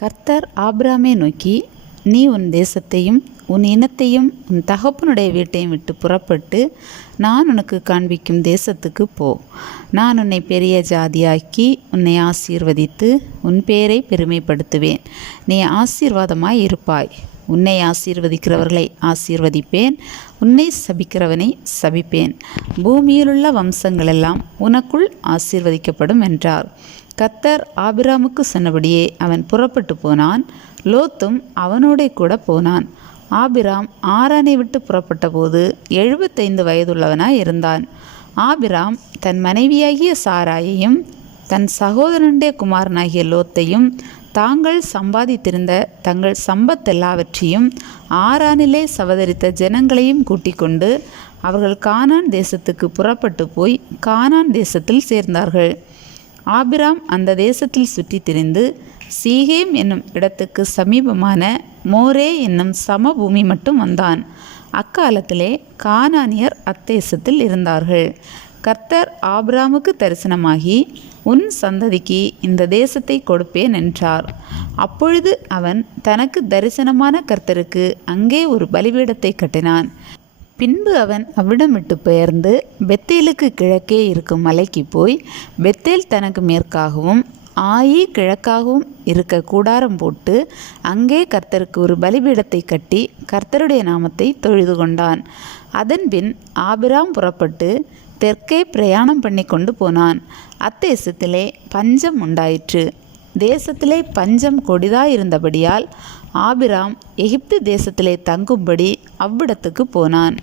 கர்த்தர் ஆப்ராமே நோக்கி நீ உன் தேசத்தையும் உன் இனத்தையும் உன் தகப்பனுடைய வீட்டையும் விட்டு புறப்பட்டு நான் உனக்கு காண்பிக்கும் தேசத்துக்கு போ. நான் உன்னை பெரிய ஜாதியாக்கி உன்னை ஆசீர்வதித்து உன் பேரை பெருமைப்படுத்துவேன். நீ ஆசீர்வாதமாய் இருப்பாய். உன்னை ஆசீர்வதிக்கிறவர்களை ஆசீர்வதிப்பேன். உன்னை சபிக்கிறவனை சபிப்பேன். பூமியிலுள்ள வம்சங்களெல்லாம் உனக்குள் ஆசீர்வதிக்கப்படும் என்றார். கத்தர் ஆபிராமுக்கு சொன்னபடியே அவன் புறப்பட்டு போனான். லோத்தும் அவனோடே கூட போனான். ஆபிராம் ஆரானை விட்டு புறப்பட்டபோது எழுபத்தைந்து வயதுள்ளவனாய் இருந்தான். ஆபிராம் தன் மனைவியாகிய சாராயையும் தன் சகோதரனுடைய குமாரனாகிய லோத்தையும் தாங்கள் சம்பாதித்திருந்த தங்கள் சம்பத்தெல்லாவற்றையும் ஆறானிலே சவதரித்த ஜனங்களையும் கூட்டிக் கொண்டு அவர்கள் கானான் தேசத்துக்கு புறப்பட்டு போய் கானான் தேசத்தில் சேர்ந்தார்கள். ஆபிராம் அந்த தேசத்தில் சுற்றித் திரிந்து சீகேம் என்னும் இடத்துக்கு சமீபமான மோரே என்னும் சமபூமி மட்டும் வந்தான். அக்காலத்திலே கானானியர் அத்தேசத்தில் இருந்தார்கள். கர்த்தர் ஆபிராமுக்கு தரிசனமாகி உன் சந்ததிக்கு இந்த தேசத்தை கொடுப்பேன் என்றார் அப்பொழுது அவன் தனக்கு தரிசனமான கர்த்தருக்கு அங்கே ஒரு பலிபீடத்தை கட்டினான். பின்பு அவன் அவ்விடம் விட்டு பெயர்ந்து பெத்தேலுக்கு கிழக்கே இருக்கும் மலைக்கு போய் பெத்தேல் தனக்கு மேற்காகவும் ஆயி கிழக்காகவும் இருக்க கூடாரம் போட்டு அங்கே கர்த்தருக்கு ஒரு பலிபீடத்தை கட்டி கர்த்தருடைய நாமத்தை தொழுது கொண்டான். அதன்பின் ஆபிராம் புறப்பட்டு தெற்கே பிரயாணம் பண்ணி கொண்டு போனான். அத்தேசத்திலே பஞ்சம் உண்டாயிற்று. தேசத்திலே பஞ்சம் கொடிதாயிருந்தபடியால் ஆபிராம் எகிப்து தேசத்திலே தங்கும்படி அவ்விடத்துக்கு போனான்.